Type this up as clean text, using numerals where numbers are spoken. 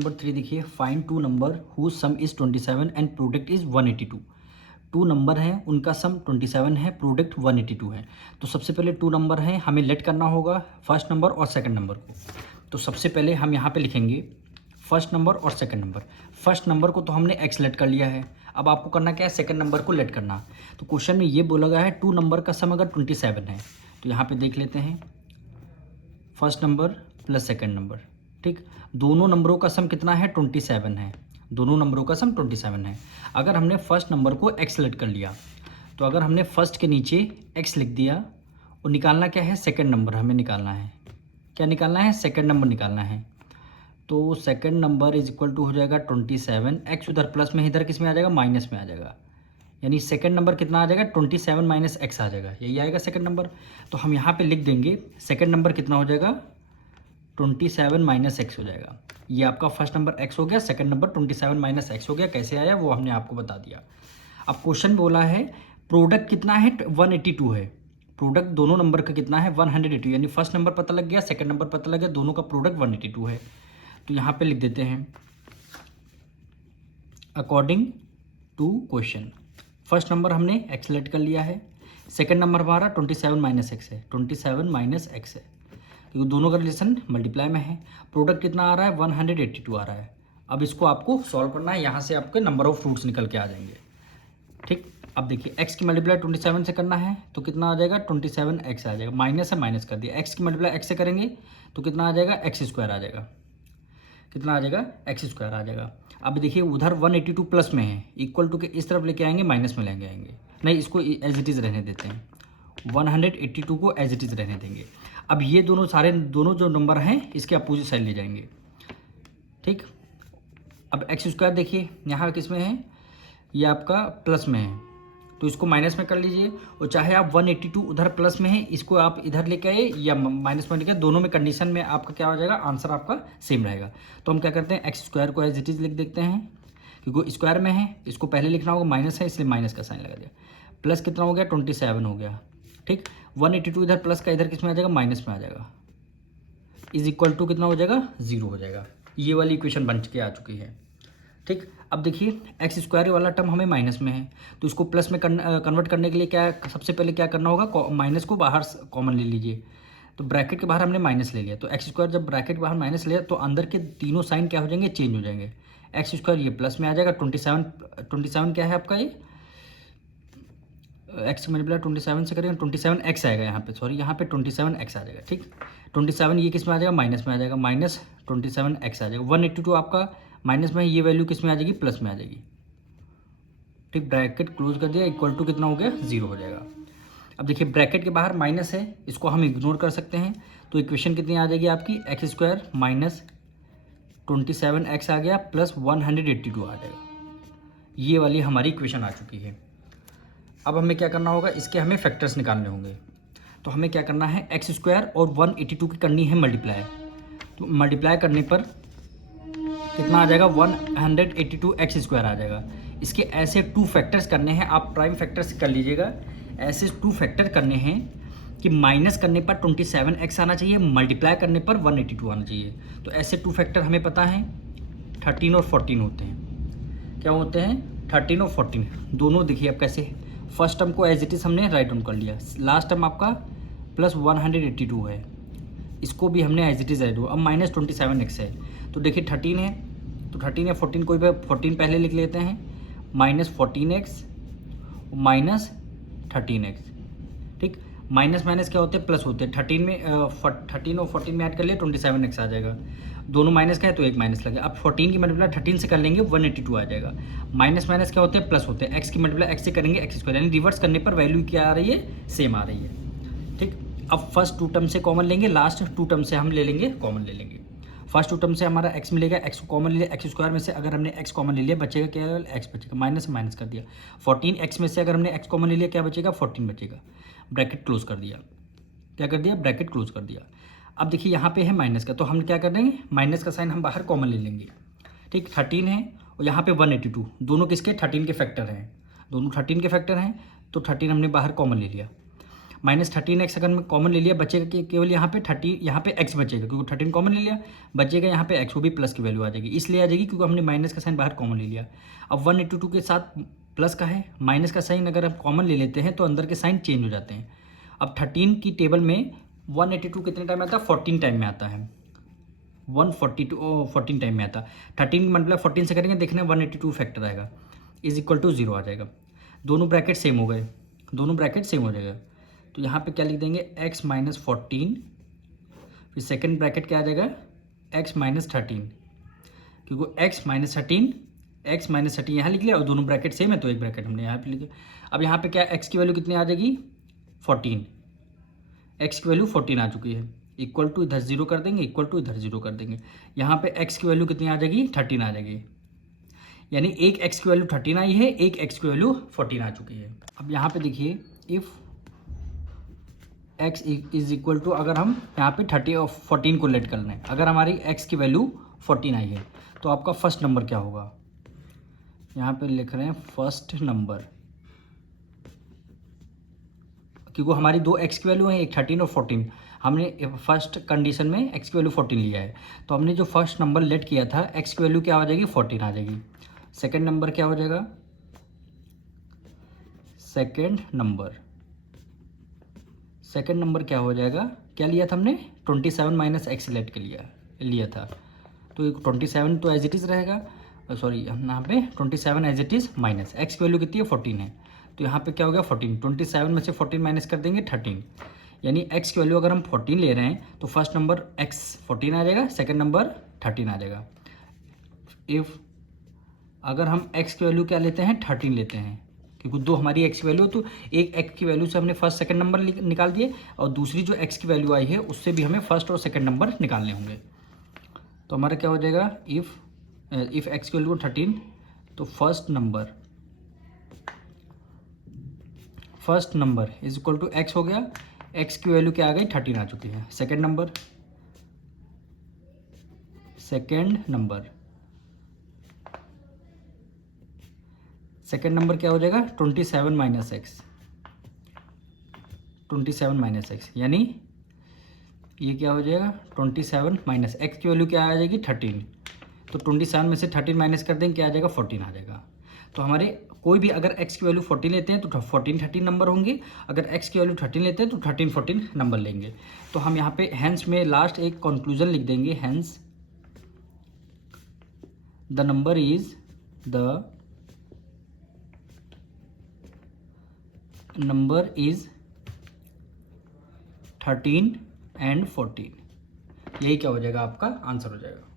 Number 3 देखिए, find two number whose sum is 27 and product is 182। Two number हैं, उनका सम 27 है, प्रोडक्ट 182 है। तो सबसे पहले टू नंबर हैं, हमें लेट करना होगा फर्स्ट नंबर और सेकंड नंबर को। तो सबसे पहले हम यहाँ पे लिखेंगे फर्स्ट नंबर और सेकंड नंबर। फर्स्ट नंबर को तो हमने एक्स लेट कर लिया है, अब आपको करना क्या है, सेकंड नंबर को लेट करना। तो क्वेश्चन में ये बोला गया है टू नंबर का सम अगर 27 है, तो यहाँ पे देख लेते हैं first number plus second number. ठीक, दोनों नंबरों का सम कितना है, 27 है। दोनों नंबरों का सम 27 है। अगर हमने फर्स्ट नंबर को एक्स लेट कर लिया, तो अगर हमने फर्स्ट के नीचे एक्स लिख दिया और निकालना क्या है, सेकंड नंबर हमें निकालना है। क्या निकालना है, सेकंड नंबर निकालना है। तो second number is equal to हो जाएगा 27, एक्स उधर प्लस में, इधर किस में आ जाएगा, माइनस में आ जाएगा। यानी सेकंड नंबर कितना आ जाएगा, 27 माइनस एक्स आ जाएगा, यही आएगा सेकंड नंबर। तो हम यहाँ पे लिख देंगे सेकंड नंबर कितना हो जाएगा, 27 माइनस एक्स हो जाएगा। ये आपका फर्स्ट नंबर एक्स हो गया, सेकंड नंबर 27 माइनस एक्स हो गया। कैसे आया वो हमने आपको बता दिया। अब क्वेश्चन बोला है प्रोडक्ट कितना है, 182 है। प्रोडक्ट दोनों नंबर का कितना है, 182, यानी फर्स्ट नंबर पता लग गया, सेकंड नंबर पता लग गया, दोनों का प्रोडक्ट 182 है। तो यहाँ पे लिख देते हैं according to question. First number हमने एक्स लेट कर लिया है, सेकंड नंबर हमारा 27 माइनस एक्स है, 27 माइनस एक्स है, क्योंकि दोनों का रिलेशन मल्टीप्लाई में है। प्रोडक्ट कितना आ रहा है, 182 आ रहा है। अब इसको आपको सॉल्व करना है, यहाँ से आपके नंबर ऑफ फ्रूट्स निकल के आ जाएंगे। ठीक, अब देखिए एक्स की मल्टीप्लाई 27 से करना है तो कितना आ जाएगा, 27 एक्स आ जाएगा। माइनस है, माइनस कर दिया। एक्स की मल्टीप्लाई एक्स से करेंगे तो कितना आ जाएगा, एक्स स्क्वायर आ जाएगा। कितना आ जाएगा, एक्स स्क्वायर आ जाएगा। अब देखिए उधर 182 प्लस में है, इक्वल टू के इस तरफ लेके आएंगे, माइनस में लेके आएंगे। नहीं, इसको एज इट इज़ रहने देते हैं, 182 को एज इट इज़ रहने देंगे। अब ये दोनों जो नंबर हैं इसके अपोजिट साइड ले जाएंगे। ठीक, अब एक्स स्क्वायर देखिए यहाँ किस में है, ये आपका प्लस में है, तो इसको माइनस में कर लीजिए। और चाहे आप 182 उधर प्लस में है, इसको आप इधर लेके आए या माइनस में लेके आए, दोनों में कंडीशन में आपका क्या हो जाएगा, आंसर आपका सेम रहेगा। तो हम क्या करते हैं, एक्स स्क्वायर को एज इट इज़ लिख देखते हैं, क्योंकि स्क्वायर में है, इसको पहले लिखना होगा, माइनस है इसलिए माइनस का साइन लगा दिया। प्लस कितना हो गया, 27 हो गया। ठीक, 182 इधर प्लस का इधर किस में आ जाएगा, माइनस में आ जाएगा, इज इक्वल टू कितना हो जाएगा, 0 हो जाएगा। ये वाली इक्वेशन बन के आ चुकी है। ठीक, अब देखिए एक्स स्क्वायर वाला टर्म हमें माइनस में है, तो इसको प्लस में कन्वर्ट करने के लिए क्या, सबसे पहले क्या करना होगा, माइनस को बाहर कॉमन ले लीजिए। तो ब्रैकेट के बाहर हमने माइनस ले लिया, तो एक्स स्क्वायर जब ब्रैकेट के बाहर माइनस लिया तो अंदर के तीनों साइन क्या हो जाएंगे, चेंज हो जाएंगे। एक्स स्क्वायर ये प्लस में आ जाएगा, 27 क्या है आपका, ये एक्स मल्टीप्लाई 27 से करेंगे, 27 एक्स आएगा यहाँ पे, सॉरी यहाँ पे 27 एक्स आ जाएगा। ठीक, 27 ये किस में आ जाएगा, माइनस में आ जाएगा, माइनस 27 एक्स आ जाएगा। 182 आपका माइनस में, ये वैल्यू किस में आ जाएगी, प्लस में आ जाएगी। ठीक, ब्रैकेट क्लोज कर दिया, इक्वल टू कितना हो गया, 0 हो जाएगा। अब देखिए ब्रैकेट के बाहर माइनस है, इसको हम इग्नोर कर सकते हैं। तो इक्वेशन कितनी आ जाएगी आपकी, एक्स स्क्वायर माइनस 27 एक्स आ गया प्लस 182 आ जाएगा। ये वाली हमारी इक्वेशन आ चुकी है। अब हमें क्या करना होगा, इसके हमें फैक्टर्स निकालने होंगे। तो हमें क्या करना है, एक्स स्क्वायर और 182 की करनी है मल्टीप्लाई। तो मल्टीप्लाई करने पर कितना आ जाएगा, 182 एक्स स्क्वायर आ जाएगा। इसके ऐसे टू फैक्टर्स करने हैं, आप प्राइम फैक्टर्स कर लीजिएगा। ऐसे टू फैक्टर करने हैं कि माइनस करने पर 27 एक्स आना चाहिए, मल्टीप्लाई करने पर 182 आना चाहिए। तो ऐसे टू फैक्टर हमें पता है 13 और 14 होते हैं। क्या होते हैं, 13 और 14 दोनों। देखिए अब कैसे, फर्स्ट टर्म को एज इट इज़ हमने राइट डाउन कर लिया, लास्ट टर्म आपका प्लस 182 है, इसको भी हमने as it is write down. अब माइनस 27 एक्स है, तो देखिए 13 है, तो 13 या 14 कोई भी 14 पहले लिख लेते हैं, माइनस 14 एक्स माइनस 13 एक्स। ठीक, माइनस माइनस क्या होते हैं, प्लस होते हैं। 13 और 14 में ऐड कर लिया, 27 एक्स आ जाएगा। दोनों माइनस का है तो एक माइनस लगे। अब 14 की मल्टीप्लाई 13 से कर लेंगे, 182 आ जाएगा। माइनस माइनस क्या होते हैं, प्लस होते हैं। एक्स की मल्टीप्लाई एक्स से करेंगे, एक्स स्क्वायर, यानी रिवर्स करने पर वैल्यू क्या आ रही है, सेम आ रही है। ठीक, अब फर्स्ट टू टर्म से कॉमन लेंगे, लास्ट टू टर्म से हम ले लेंगे, कॉमन ले लेंगे। फर्स्ट टू टर्म से हमारा एक्स मिलेगा, एक्स को कॉमन ले लिया, एक्स स्क्वायर में से अगर हमने एक्स कॉमन ले लिया बचेगा क्या, एक्स बचेगा, माइनस माइनस कर दिया। 14 एक्स में से अगर हमने एक्स कॉमन ले लिया क्या बचेगा, 14 बचेगा। ब्रैकेट क्लोज कर दिया, क्या कर दिया, ब्रैकेट क्लोज कर दिया। अब देखिए यहाँ पे है माइनस का, तो हम क्या कर देंगे, माइनस का साइन हम बाहर कॉमन ले लेंगे। ठीक, 13 है और यहाँ पे 182, दोनों किसके, 13 के फैक्टर हैं, दोनों 13 के फैक्टर हैं, तो 13 हमने बाहर कॉमन ले लिया। -13x अगर मैं कॉमन ले लिया बचेगा केवल यहाँ पे 30, यहाँ पे x बचेगा क्योंकि 13 कॉमन ले लिया, बचेगा यहाँ पे x, वो भी प्लस की वैल्यू आ जाएगी, इसलिए आ जाएगी क्योंकि हमने माइनस का साइन बाहर कॉमन ले लिया। अब 182 के साथ प्लस का है, माइनस का साइन अगर हम कॉमन ले लेते हैं तो अंदर के साइन चेंज हो जाते हैं। अब 13 की टेबल में 182 कितने टाइम में आता है, 14 टाइम में आता है, 14 टाइम में आता है। 13 मतलब 14 से करेंगे, देखना 182 फैक्टर आएगा, इज इक्वल टू 0 आ जाएगा। दोनों ब्रैकेट सेम हो गए, दोनों ब्रैकेट सेम हो जाएगा, तो यहाँ पे क्या लिख देंगे x माइनस 14, फिर सेकेंड ब्रैकेट क्या आ जाएगा x माइनस 13, क्योंकि x माइनस 13 यहाँ लिख लिया और दोनों ब्रैकेट सेम है तो एक ब्रैकेट हमने यहाँ पे लिखा। अब यहाँ पे क्या x की वैल्यू कितनी आ जाएगी 14, x की वैल्यू 14 आ चुकी है, इक्वल टू इधर 0 कर देंगे, इक्वल टू इधर 0 कर देंगे, यहाँ पे x की वैल्यू कितनी आ जाएगी 13 आ जाएगी, यानी एक x की वैल्यू 13 आई है, एक x की वैल्यू 14 आ चुकी है। अब यहाँ पे देखिए if x is equal to, अगर हम यहाँ पे 30 और 14 को लेट कर लें, अगर हमारी x की वैल्यू 14 आई है तो आपका फर्स्ट नंबर क्या होगा, यहाँ पे लिख रहे हैं फर्स्ट नंबर, क्योंकि हमारी दो x की वैल्यू है, एक 13 और 14, हमने फर्स्ट कंडीशन में x की वैल्यू 14 लिया है, तो हमने जो फर्स्ट नंबर लेट किया था x की वैल्यू क्या हो जाएगी 14 आ जाएगी। सेकेंड नंबर क्या हो जाएगा, सेकेंड नंबर क्या हो जाएगा, क्या लिया था हमने 27 माइनस एक्स लेट के लिया था, तो 27 तो एज इट इज़ रहेगा, सॉरी यहाँ पे 27 as it is minus x की वैल्यू कितनी है 14 है, तो यहाँ पे क्या हो गया 14, 27 में से 14 माइनस कर देंगे 13, यानी x की वैल्यू अगर हम 14 ले रहे हैं तो फर्स्ट नंबर x 14 आ जाएगा, सेकेंड नंबर 13 आ जाएगा। इफ़ अगर हम x की वैल्यू क्या लेते हैं 13 लेते हैं, क्योंकि दो हमारी x की वैल्यू है तो एक x की वैल्यू से हमने फर्स्ट सेकंड नंबर निकाल दिए और दूसरी जो x की वैल्यू आई है उससे भी हमें फर्स्ट और सेकंड नंबर निकालने होंगे। तो हमारा क्या हो जाएगा इफ़ x की वैल्यू 13 तो first number is equal to x हो गया, x की वैल्यू क्या आ गई 13 आ चुकी है। सेकेंड नंबर क्या हो जाएगा 27 माइनस एक्स, यानी ये क्या हो जाएगा 27 माइनस एक्स की वैल्यू क्या आ जाएगी 13, तो 27 में से 13 माइनस कर देंगे क्या आ जाएगा 14 आ जाएगा। तो हमारे कोई भी अगर x की वैल्यू 14 लेते हैं तो 14 नंबर होंगे, अगर x की वैल्यू 13 लेते हैं तो 14 नंबर लेंगे। तो हम यहाँ पे हैंस में लास्ट एक कंक्लूजन लिख देंगे, hence the number is 13 and 14, यही क्या हो जाएगा आपका आंसर हो जाएगा।